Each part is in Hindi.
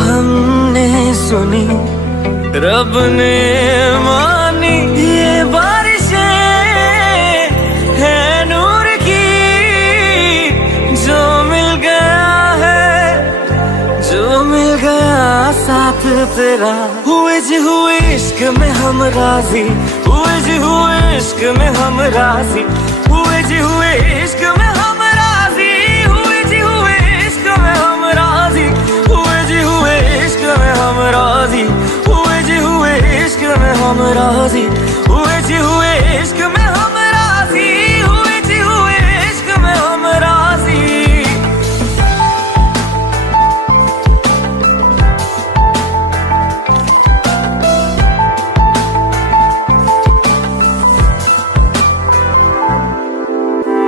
हमने सुनी रब ने मानी, ये बारिशें हैं नूर की, जो मिल गया है, जो मिल गया साथ तेरा। हुए जी हुए इश्क में हम राजी, हुए जी हुए इश्क में हम राजी, हुए जी हुए इश्क में हम राजी, हुए जी हुए इश्क में हम राजी, हुए जी हुए इश्क में हम राजी, हुए जी हुए इश्क में हम राजी, हुए जी हुए इश्क में हम राजी, हुए जी हुए इश्क में हम राजी।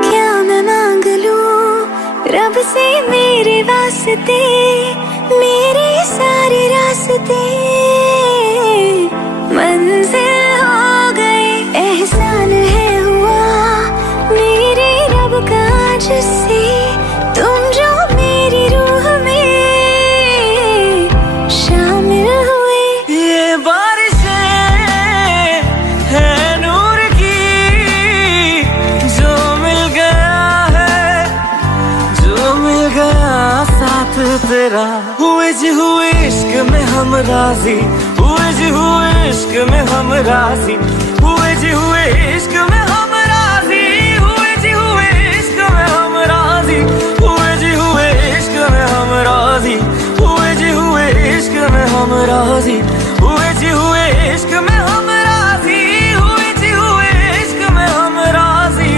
क्या मैं मांग लूं रब से मेरे वास्ते, मेरे सारे रास्ते मंजिल हो गए। एहसान है हुआ मेरे रब का जिससे, तुम जो मेरी रूह में शामिल हुए। ये बारिशें हैं नूर की, जो मिल गया है, जो मिल गया साथ तेरा। हुए जी हुए इश्क में हम राजी, हुए जी हुए इश्क में हम राजी, हुए जी हुए इश्क में हम राजी, हुए जी हुए इश्क में हम राजी, हुए जी हुए इश्क में हम राजी, हुए जी हुए इश्क में हम राजी, हुए जी हुए इश्क में हम राजी, हुए जी हुए इश्क में हम राजी।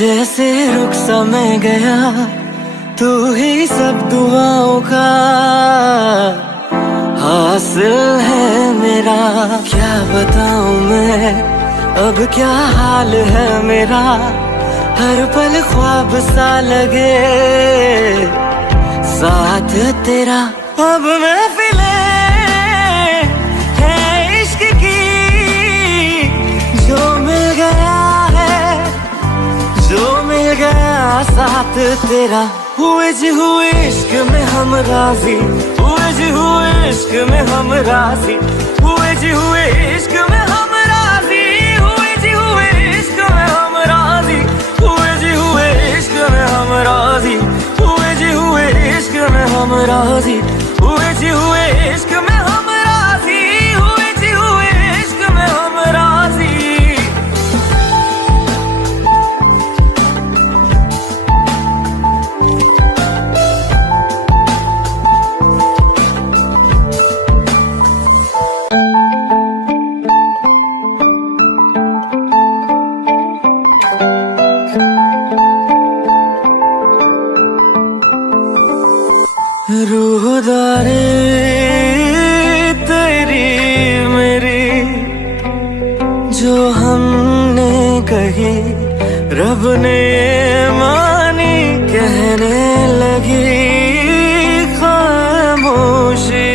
जैसे रुख समय गया, तू ही सब दुआओं का हासिल है मेरा। क्या बताऊं मैं अब क्या हाल है मेरा, हर पल ख्वाब सा लगे साथ तेरा। अब महफिले है इश्क की, जो मिल गया है, जो मिल गया साथ तेरा। हुए जी हुए इश्क में हम राजी, हुए जी हुए इश्क में हम राजी, हुए जी हुए इश्क में हम राजी, हुए जी हुए इश्क में हम राजी, हुए जी हुए इश्क में हम राजी, हुए जी हुए इश्क में हम राजी, हुए जी हुए इश्क में हम राजी, हुए जी हुए इश्क में हम राजी। रूहदारे तेरी मेरी, जो हमने कही रब ने मानी, कहने लगी खामोशी,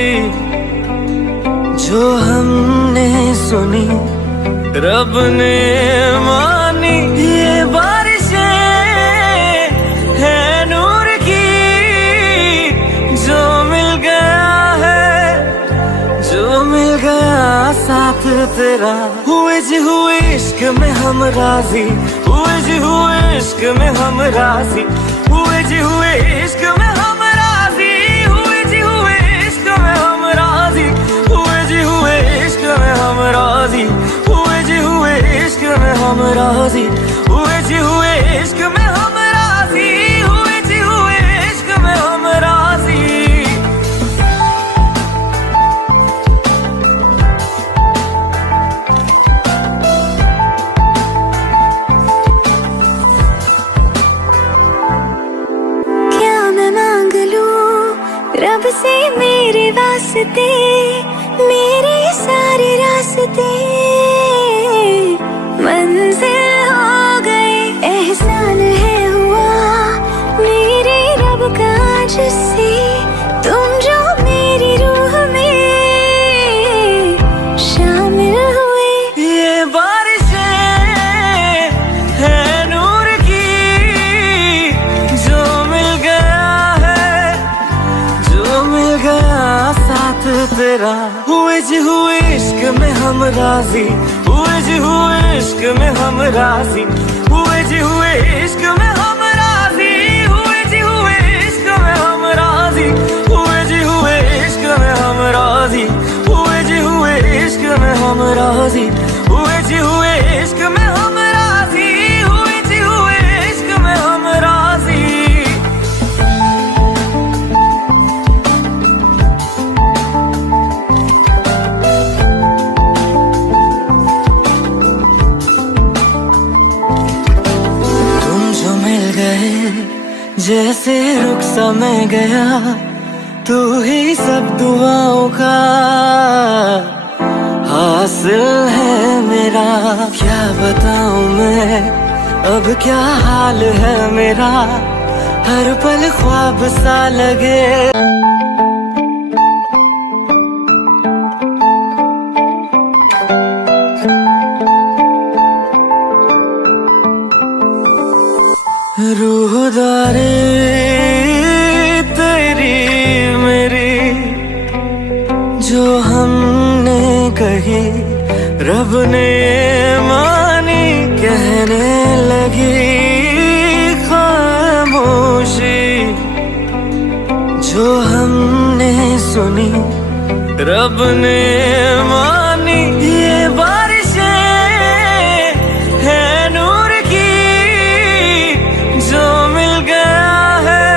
जो हमने सुनी रब ने मानी। ये बारिशें हैं नूर की, जो मिल गया है, जो मिल गया साथ तेरा। हुए जी हुए इश्क में हम राजी, हुए जी हुए इश्क में हम राजी, हुए जी हुए इश्क में हम राजी, हुए जी हुए इश्क में हम राजी, हुए जी हुए इश्क में हम राजी, हुए जी हुए इश्क में हम राजी, हुए जी हुए इश्क में हम राजी, हुए जी हुए इश्क में हम राजी। क्या मैं मांग लूं रब से मेरे वास्ते, मेरे सारे रास्ते मंजिल हो गए। एहसान है हुआ मेरे रब का जिससे, तुम जो मेरी रूह तेरा। हुए जी हुए इश्क में हम राजी, हुए जी हुए इश्क में हम राजी, हुए जी हुए इश्क में हम राजी, हुए जी हुए इश्क में हम राजी, हुए जी हुए इश्क में हम राजी, हुए जी हुए इश्क में हम राजी, हुए जी हुए इश्क में हम राजी, हुए जी हुए इश्क में हम राजी। जैसे रुख सा मैं गया, तू ही सब दुआओं का हासिल है मेरा। क्या बताऊं मैं अब क्या हाल है मेरा, हर पल ख्वाब सा लगे। रूहदारी तेरी मेरी जो हमने कही, रब ने मानी कहने लगी खामोशी। जो हमने सुनी रब ने मानी, ये बारिशें है नूर की, जो मिल गया है,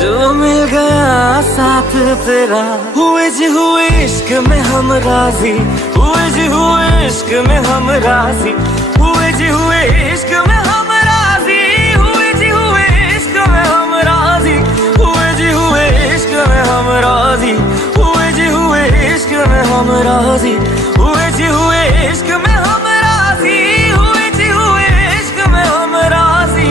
जो मिल गया साथ तेरा। हुए जी हुए इश्क में हम राजी, हुए जी हुए इश्क में हम राजी, हुए जी हुए इश्क में हम राजी, हुए जी हुए इश्क में हम राजी, हुए जी हुए इश्क में हम राजी, हुए जी हुए इश्क में हम राजी, हुए जी हुए इश्क में हम राजी, हुए जी हुए इश्क में हम राजी।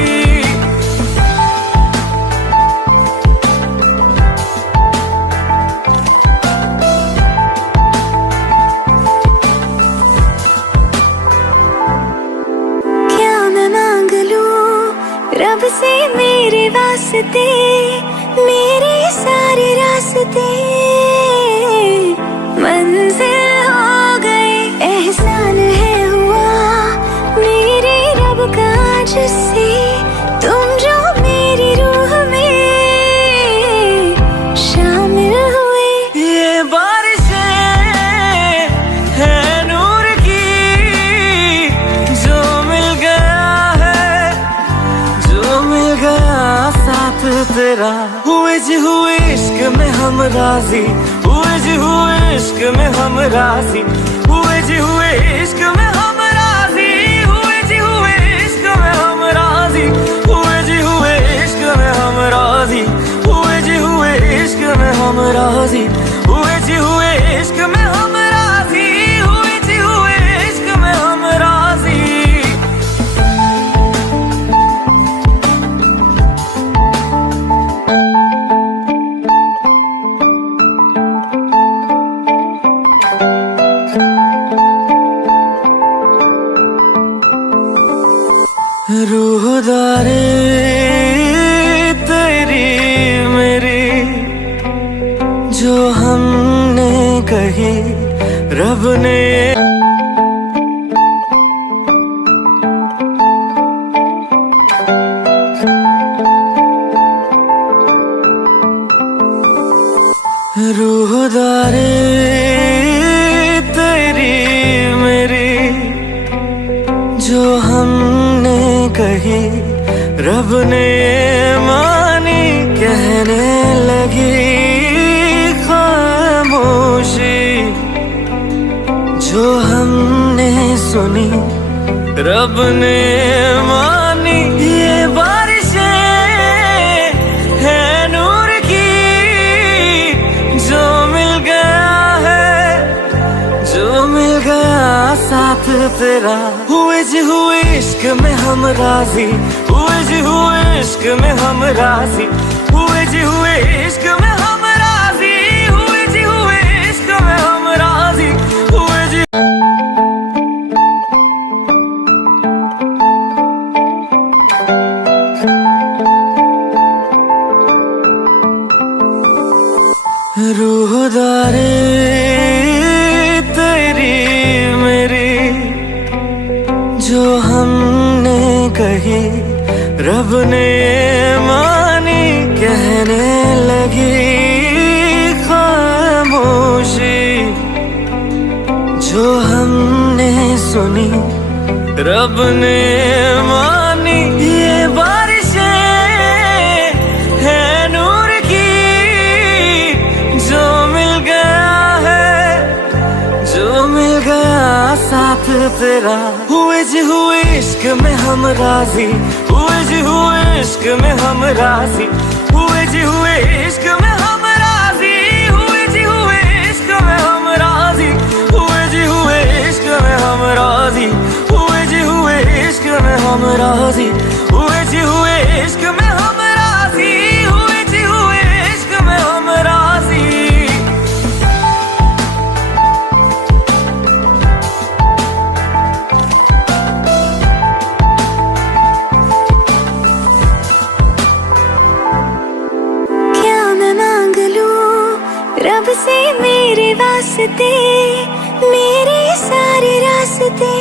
रब से मेरे वास्ते, मेरे सारे रास्ते मंजिल हो गए। एहसान है हुआ मेरे रब का जिससे, तुम जो मेरी रूह में शामिल हुए। ये बारिशें है नूर की, जो मिल गया है, जो मिल गया साथ तेरा। हुए जी हुए इश्क में हम राजी, हुए जी हुए इश्क में हम राजी, हुए जी हुए इश्क में हम राजी, हुए जी हुए इश्क में हम राजी, हुए जी हुए इश्क में हम राजी, हुए जी हुए इश्क में हम राजी, हुए जी हुए इश्क में हम राजी, हुए जी हुए इश्क में हम राजी। रूहदारी तेरी मेरी जो हमने कही, रब ने रूहदारी तेरी मेरी जो हमने कही, रब ने मानी कहने लगी खामोशी। जो हमने सुनी रब ने मानी, ये बारिशें है नूर की, जो मिल गया है, जो मिल गया साथ तेरा। हुए जी हुए इश्क में हम राजी, हुए जी हुए इश्क में हम राजी, हुए जी हुए इश्क में हम राजी, हुए जी हुए इश्क में हम राजी, हुए जी। रूह खुदा रे तेरी मेरी जो हमने कही रब ने मानी, कहने लगी खामोशी जो हमने सुनी रब ने मानी। ये बारिशें है नूर की जो मिल गया है, जो मिल गया साथ तेरा। हुए जी हुए इश्क में हम राजी, हुए जी हुए इश्क में हम राजी, हुए जी हुए इश्क में हम राजी, हुए जी हुए इश्क में हम राजी, हुए जी हुए इश्क में हम राजी, हुए जी हुए इश्क में हम राजी, हुए जी हुए इश्क में हम राजी, हुए जी हुए इश्क में हम राजी। क्या मैं मांग लूं रब से मेरे वास्ते, मेरे सारे रास्ते